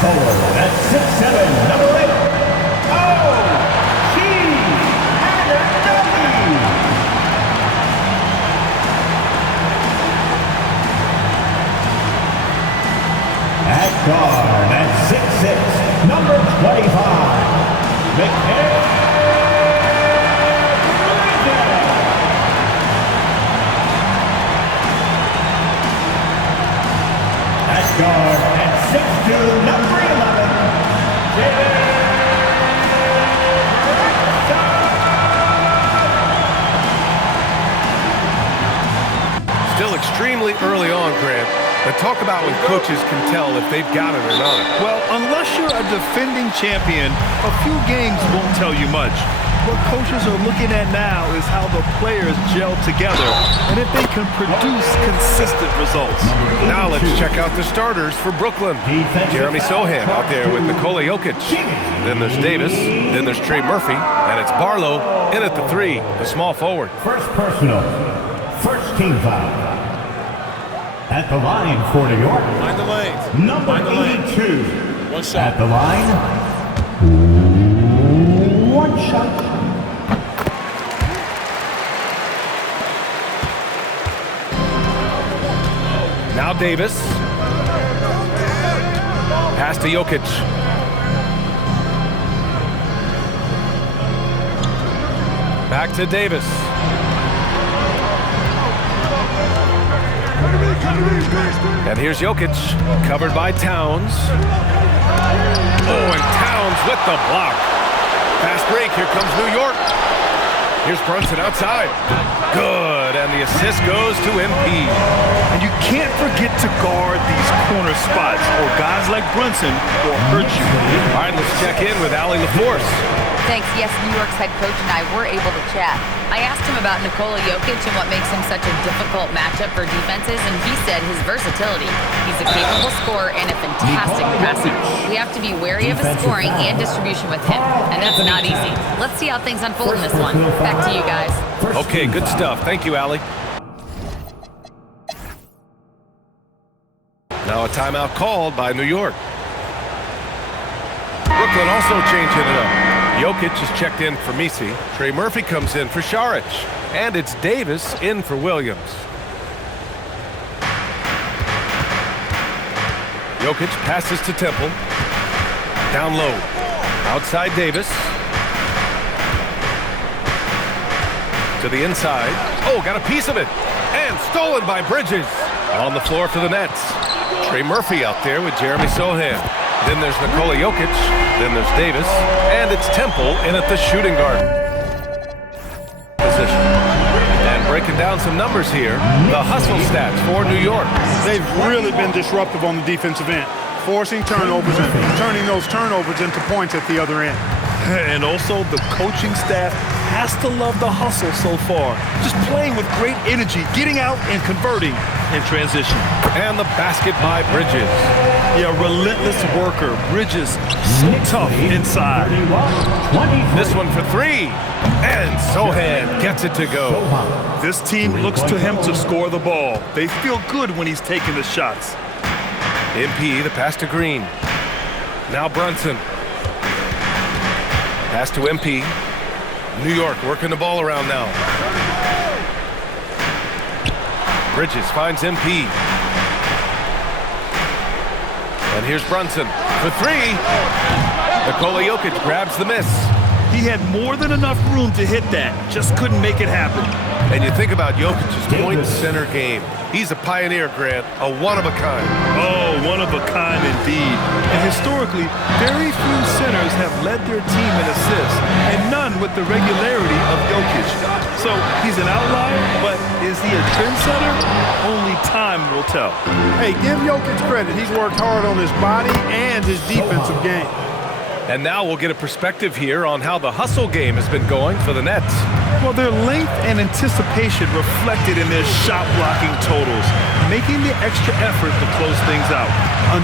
forward at 6'7", number 8. Oh, Cheese Anunoby. At guard at 6'6", number 25, Mikal Bridges. At guard at 6'2", number 11, David Robinson. Still extremely early on, Grant. But talk about when coaches can tell if they've got it or not. Well, unless you're a defending champion, a few games won't tell you much. What coaches are looking at now is how the players gel together and if they can produce consistent results. Now let's check out the starters for Brooklyn. Jeremy Sohan out there with Nikola Jokic. Then there's Davis. Then there's Trey Murphy. And it's Barlow in at the 3, the small forward. First personal, first team foul. At the line for New York, Find the lanes. number Find the lane. 82. One shot. At the line, one shot. Now Davis. Pass to Jokic. Back to Davis. And here's Jokic, covered by Towns. Oh, and Towns with the block. Fast break, here comes New York. Here's Brunson outside. Good, and the assist goes to MP. And you can't forget to guard these corner spots, or guys like Brunson will hurt you. All right, let's check in with Allie LaForce. Thanks. Yes, New York's head coach and I were able to chat. I asked him about Nikola Jokic and what makes him such a difficult matchup for defenses, and he said his versatility. He's a capable scorer and a fantastic passer. We have to be wary of his scoring and distribution with him, and that's not easy. Let's see how things unfold in this one. Back to you guys. Okay, good stuff. Thank you, Allie. Now a timeout called by New York. Brooklyn also changing it up. Jokic is checked in for Misi. Trey Murphy comes in for Šarić. And it's Davis in for Williams. Jokic passes to Temple. Down low. Outside Davis. To the inside. Oh, got a piece of it. And stolen by Bridges. On the floor for the Nets. Trey Murphy out there with Jeremy Sohan. Then there's Nikola Jokic. Then there's Davis. And it's Temple in at the shooting guard position. And breaking down some numbers here, the hustle stats for New York. They've really been disruptive on the defensive end, forcing turnovers and turning those turnovers into points at the other end. And also, the coaching staff has to love the hustle so far. Just playing with great energy, getting out and converting in transition. And the basket by Bridges. Yeah, relentless worker. Bridges, so tough inside. This one for 3. And Sohan gets it to go. This team looks to him to score the ball. They feel good when he's taking the shots. MP, the pass to Green. Now Brunson. Pass to MP. New York working the ball around now. Bridges finds MP. And here's Brunson for 3. Nikola Jokic grabs the miss. He had more than enough room to hit that, just couldn't make it happen. And you think about Jokic's point center game. He's a pioneer, Grant, a one-of-a-kind. Oh, one of a kind indeed. And historically, very few centers have led their team in assists, and none with the regularity of Jokic. So he's an outlier, but is he a trendsetter? Only time will tell. Hey, give Jokic credit. He's worked hard on his body and his defensive game. And now we'll get a perspective here on how the hustle game has been going for the Nets. Well, their length and anticipation reflected in their shot blocking totals, making the extra effort to close things out.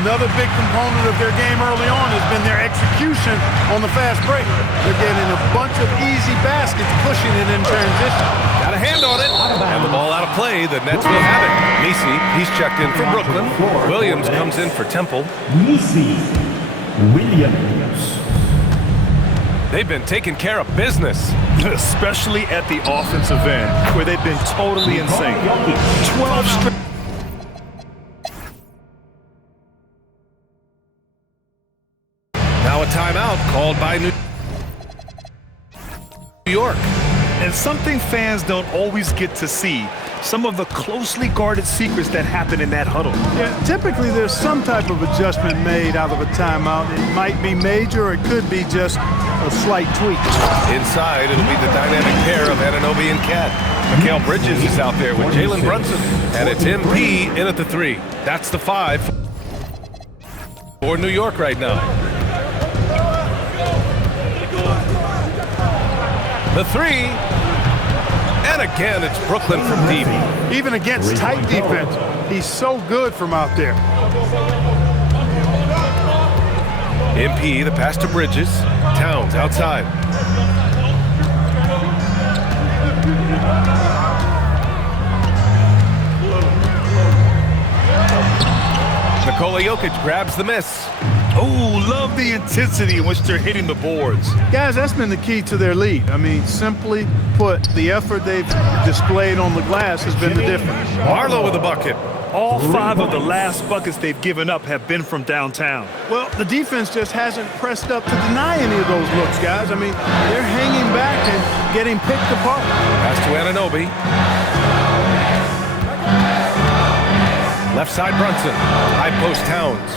Another big component of their game early on has been their execution on the fast break. They're getting a bunch of easy baskets, pushing it in transition. Got a hand on it. And the ball out of play. The Nets will have it. Misi, he's checked in for Brooklyn. Williams comes in for Temple. Misi. Williams. They've been taking care of business. Especially at the offensive end, where they've been totally insane. 12 straight. Now a timeout called by New York. And something fans don't always get to see, some of the closely guarded secrets that happen in that huddle. Yeah, typically there's some type of adjustment made out of a timeout. It might be major or it could be just a slight tweak. Inside, it'll be the dynamic pair of Anunoby and Cat. Mikal Bridges is out there with Jalen Brunson. And it's MP in at the 3. That's the 5 for New York right now. The 3. And again, it's Brooklyn from deep. Even against tight defense, he's so good from out there. MP, the pass to Bridges. Towns outside. Nikola Jokic grabs the miss. Oh, love the intensity in which they're hitting the boards. Guys, that's been the key to their lead. I mean, simply put, the effort they've displayed on the glass has been the difference. Barlow with a bucket. All 5 of the last buckets they've given up have been from downtown. Well, the defense just hasn't pressed up to deny any of those looks, guys. I mean, they're hanging back and getting picked apart. Pass to Anunoby. Left side Brunson. High post Towns.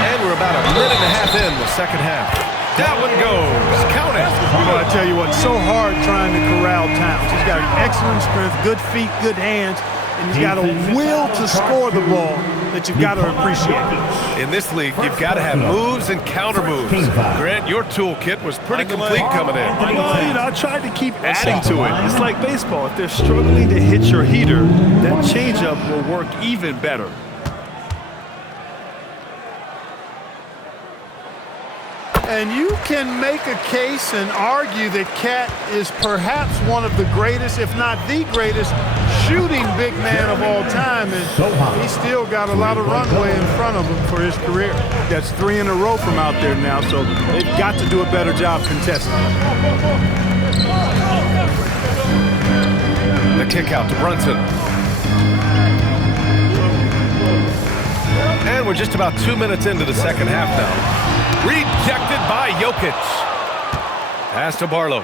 And we're about a minute and a half in the second half. That one goes. Count it. Well, I tell you what, so hard trying to corral Towns. He's got excellent strength, good feet, good hands, and he's got a will to score the ball that you've got to appreciate. In this league, you've got to have moves and counter moves. Grant, your toolkit was pretty complete coming in. Well, you know, I tried to keep adding to it. It's like baseball. If they're struggling to hit your heater, that changeup will work even better. And you can make a case and argue that Cat is perhaps one of the greatest, if not the greatest, shooting big man of all time. And he's still got a lot of runway in front of him for his career. That's 3 in a row from out there now, so they've got to do a better job contesting. The kick out to Brunson. And we're just about 2 minutes into the second half now. Rejected by Jokic. Pass to Barlow.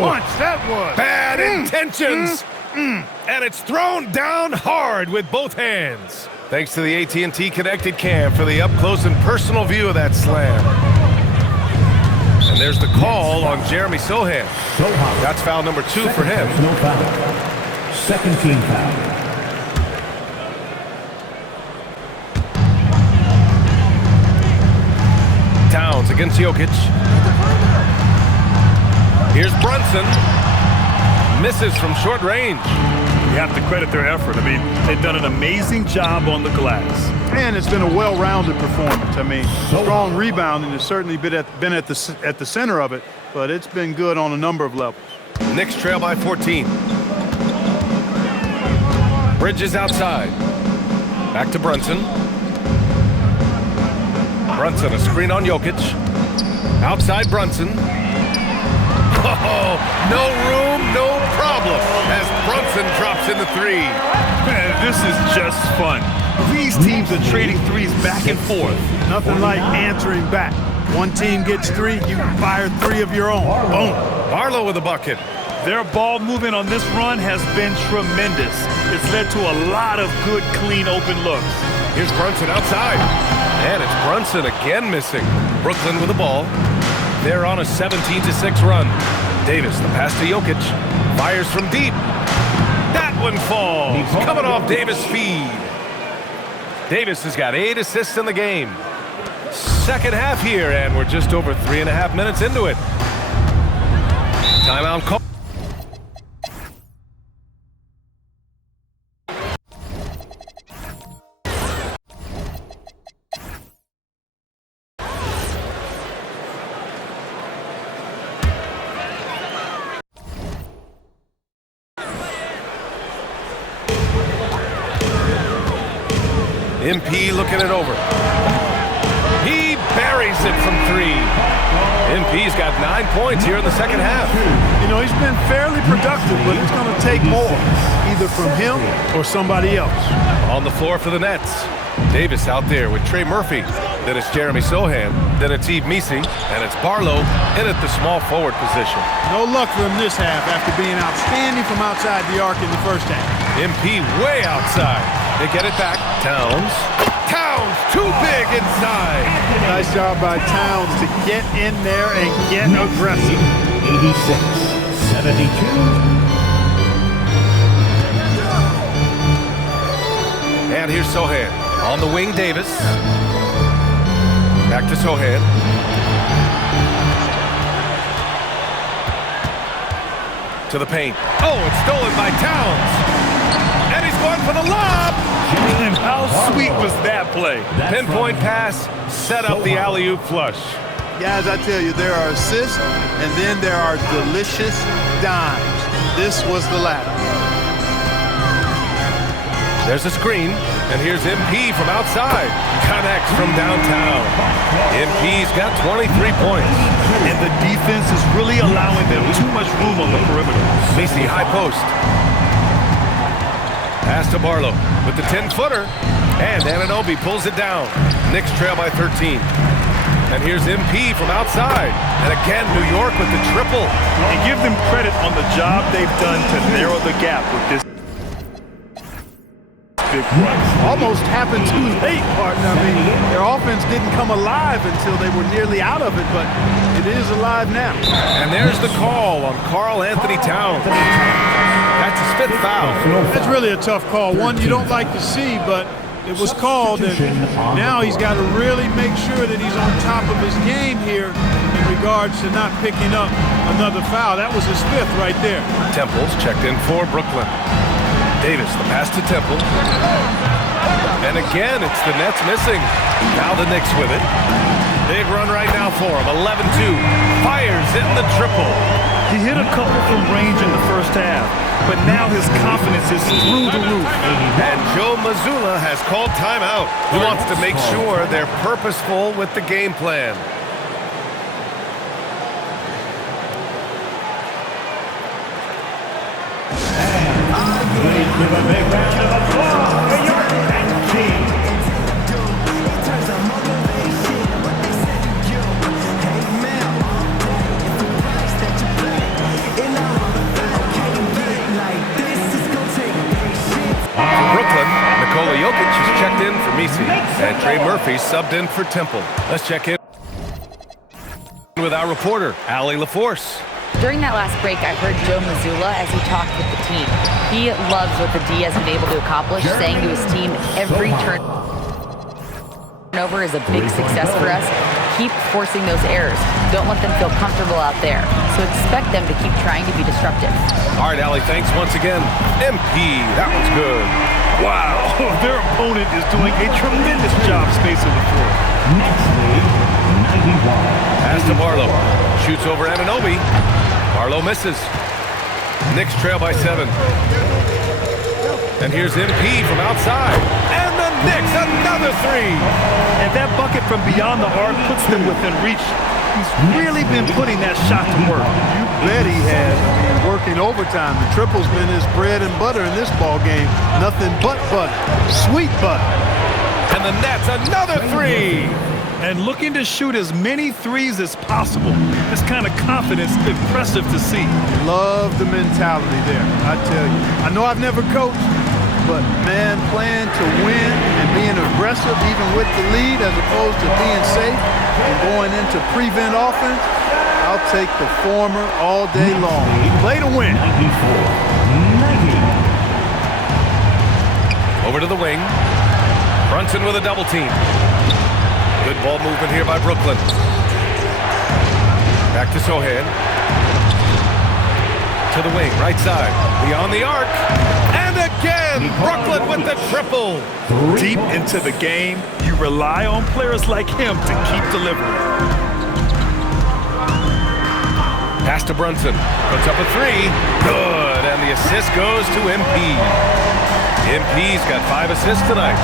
Punch, that was. Bad intentions. And it's thrown down hard with both hands. Thanks to the AT&T Connected Cam for the up-close and personal view of that slam. And there's the call on Jeremy Sohan. That's foul number 2 for him. No foul. Second team foul. Towns against Jokic. Here's Brunson. Misses from short range. You have to credit their effort. I mean, they've done an amazing job on the glass. And it's been a well-rounded performance. I mean, strong rebounding has certainly been at the center of it, but it's been good on a number of levels. Knicks trail by 14. Bridges outside. Back to Brunson. Brunson, a screen on Jokic. Outside Brunson. Oh, no room, no problem, as Brunson drops in the 3. Man, this is just fun. These teams are trading threes back and forth. Nothing like answering back. One team gets 3, you fire 3 of your own. Boom. Barlow with a bucket. Their ball movement on this run has been tremendous. It's led to a lot of good, clean, open looks. Here's Brunson outside. And it's Brunson again missing. Brooklyn with the ball. They're on a 17-6 run. Davis, the pass to Jokic. Fires from deep. That one falls. Coming off Davis' feed. Davis has got 8 assists in the game. Second half here, and we're just over 3.5 minutes into it. Timeout call. MP looking it over. He buries it from 3. MP's got 9 points here in the second half. You know, he's been fairly productive, but it's going to take more, either from him or somebody else. On the floor for the Nets. Davis out there with Trey Murphy. Then it's Jeremy Sohan. Then it's Yves Missi. And it's Barlow in at the small forward position. No luck for him this half after being outstanding from outside the arc in the first half. MP way outside. They get it back. Towns. Towns too big inside. Nice job by Towns to get in there and get aggressive. 86-72. And here's Sohan. On the wing, Davis. Back to Sohan. To the paint. Oh, it's stolen by Towns. And he's going for the lob. And how sweet was that play? Pinpoint pass, set up the alley-oop flush. Guys, I tell you, there are assists, and then there are delicious dimes. This was the latter. There's a screen, and here's MP from outside. Connects from downtown. MP's got 23 points. And the defense is really allowing them too much room on the perimeter. Missi, high post. Pass to Barlow with the 10-footer. And Anunoby pulls it down. Knicks trail by 13. And here's MP from outside. And again, New York with the triple. And give them credit on the job they've done to narrow the gap with this big run. Almost happened too late, partner. I mean, their offense didn't come alive until they were nearly out of it, but it is alive now. And there's the call on Karl Anthony Towns. That's his 5th foul. That's really a tough call. One you don't like to see, but it was called, and now he's got to really make sure that he's on top of his game here in regards to not picking up another foul. That was his 5th right there. Temple's checked in for Brooklyn. Davis, the pass to Temple. And again, it's the Nets missing. Now the Knicks with it. Big run right now for him. 11-2. Fires in the triple. He hit a couple from range in the first half, but now his confidence is through the roof. And Joe Mazzulla has called timeout. He wants to make sure they're purposeful with the game plan. Give a big round of applause for your team. Brooklyn, Nikola Jokic is checked in for Missi, and Trey Murphy subbed in for Temple. Let's check in with our reporter, Allie LaForce. During that last break, I heard Joe Mazzulla as he talked with the team. He loves what the D has been able to accomplish, saying to his team, every turnover is a big success for us. Keep forcing those errors. Don't let them feel comfortable out there. So expect them to keep trying to be disruptive. All right, Allie, thanks once again. MP, that was good. Wow, their opponent is doing a tremendous job spacing the floor. Next lead, 91. Pass to Barlow. Shoots over Anunoby. Barlow misses. Knicks trail by 7. And here's MP from outside. And the Knicks, another 3. And that bucket from beyond the arc puts them within reach. He's really been putting that shot to work. You bet he has. I mean, working overtime. The triple's been his bread and butter in this ball game. Nothing but butter. Sweet butter. And the Nets, another 3. And looking to shoot as many threes as possible. This kind of confidence, impressive to see. Love the mentality there, I tell you. I know I've never coached, but man, playing to win and being aggressive even with the lead as opposed to being safe and going into prevent offense, I'll take the former all day long. Play to win. 94-90. Over to the wing. Brunson with a double team. Good ball movement here by Brooklyn. Back to Sohan. To the wing, right side. Beyond the arc. And again, Brooklyn with the triple. Deep into the game, you rely on players like him to keep delivering. Pass to Brunson. Puts up a 3. Good. And the assist goes to MP. MP's got 5 assists tonight.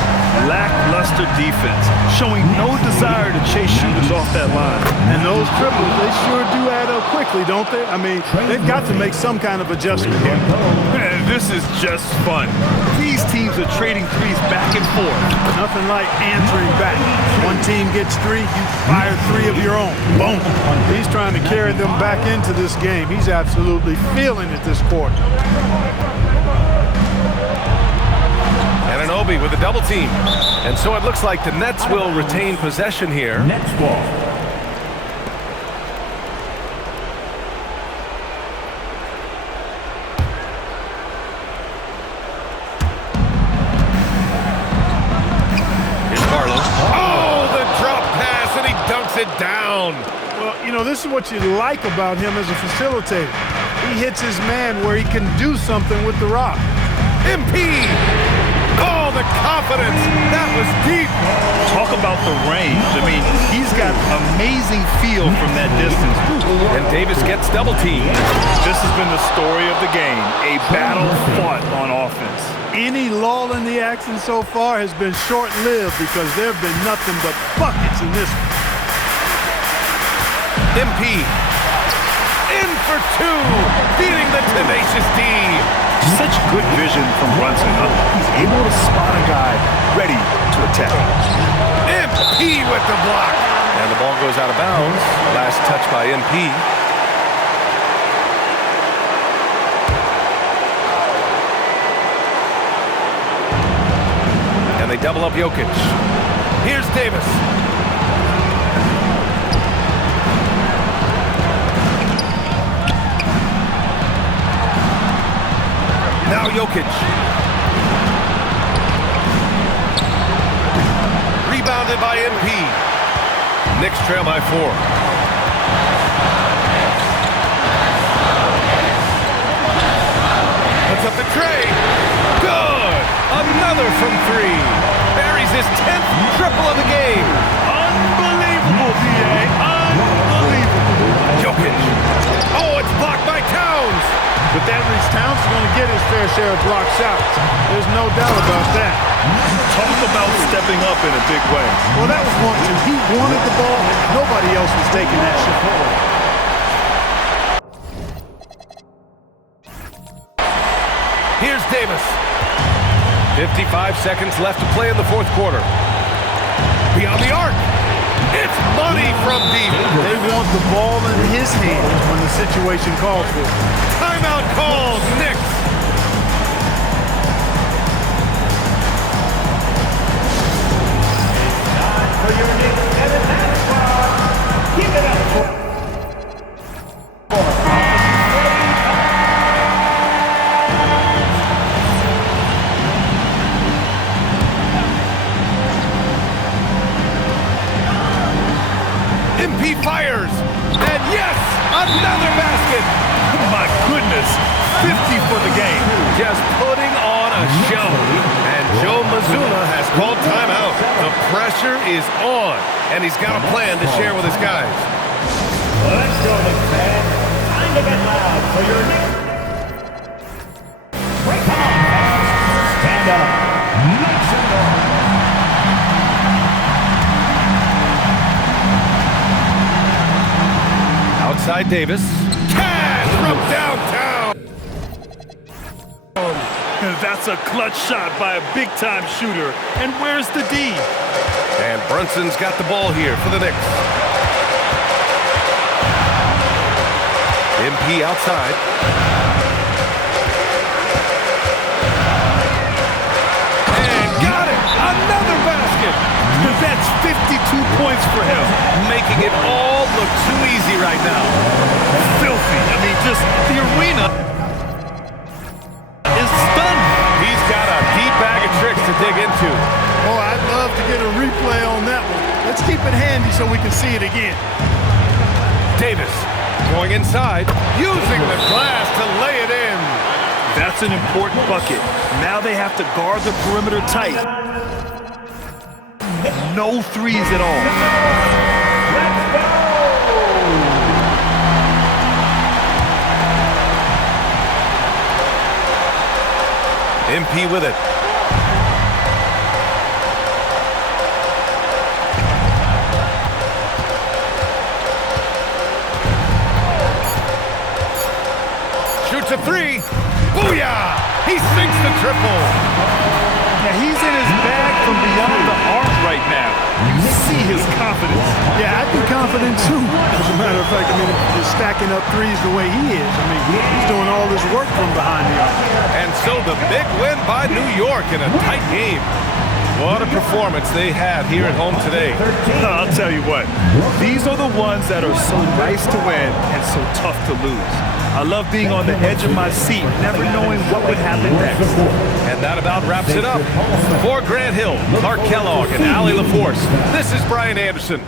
Lackluster defense, showing no desire to chase shooters off that line. And those triples, they sure do add up quickly, don't they? I mean, they've got to make some kind of adjustment here. Man, this is just fun. These teams are trading threes back and forth. Nothing like answering back. One team gets 3, you fire 3 of your own. Boom. He's trying to carry them back into this game. He's absolutely feeling it this quarter. Anunoby with a double team. And so it looks like the Nets will retain possession here. Nets ball. Here's Barlow. Oh, the drop pass, and he dunks it down. Well, you know, this is what you like about him as a facilitator. He hits his man where he can do something with the rock. MP! Oh, the confidence! That was deep! Talk about the range. I mean, he's got amazing feel from that distance. And Davis gets double teamed. This has been the story of the game, a battle fought on offense. Any lull in the action so far has been short-lived because there have been nothing but buckets in this one. MP in for 2, beating the tenacious D. Such good vision from Brunson. He's able to spot a guy ready to attack. MP with the block. And the ball goes out of bounds. Last touch by MP. And they double up Jokic. Here's Davis. Now Jokic. Rebounded by MP. Knicks trail by 4. Puts up the tray. Good. Another from 3. Buries his 10th triple of the game. Unbelievable, D.A. Unbelievable. Jokic. Oh, it's blocked by Towns. With that reach, Towns is going to get his fair share of block shots. There's no doubt about that. Talk about stepping up in a big way. Well, that was one too. He wanted the ball. Nobody else was taking that shot. Here's Davis. 55 seconds left to play in the 4th quarter. Beyond the arc. It's money from deep. They want the ball in his hands when the situation calls for it. Timeout calls, Knicks. For your Knicks and the Nets squad, give it up for MP fires. And yes, another basket. My goodness, 50 for the game. Just putting on a show. And Joe Mazzulla has called timeout. The pressure is on, and he's got a plan to share with his guys. Let's go, Knicks fans. Time to get loud for your Knicks. Break on, fans. Stand up. Knicks and gold. Outside Davis. Cash from downtown. That's a clutch shot by a big-time shooter. And where's the D? And Brunson's got the ball here for the Knicks. MP outside. And got it! Another basket! That's 52 points for him. Making it all look too easy right now. Filthy. I mean, just the arena is stunned. He's got a deep bag of tricks to dig into. Oh, I'd love to get a replay on that one. Let's keep it handy so we can see it again. Davis going inside, using the glass to lay it in. That's an important bucket. Now they have to guard the perimeter tight. No threes at all. MP with it. Fires a three. Booyah! He sinks the triple. Yeah, he's in his bag from beyond the arc right now. You see his confidence. Yeah, I'd be confident too. As a matter of fact, I mean, he's stacking up threes the way he is. I mean, he's doing all this work from behind the arc. And so the big win by New York in a tight game. What a performance they had here at home today. I'll tell you what, these are the ones that are so nice to win and so tough to lose. I love being on the edge of my seat, never knowing what would happen next. And that about wraps it up. For Grant Hill, Clark Kellogg, and Allie LaForce, this is Brian Anderson.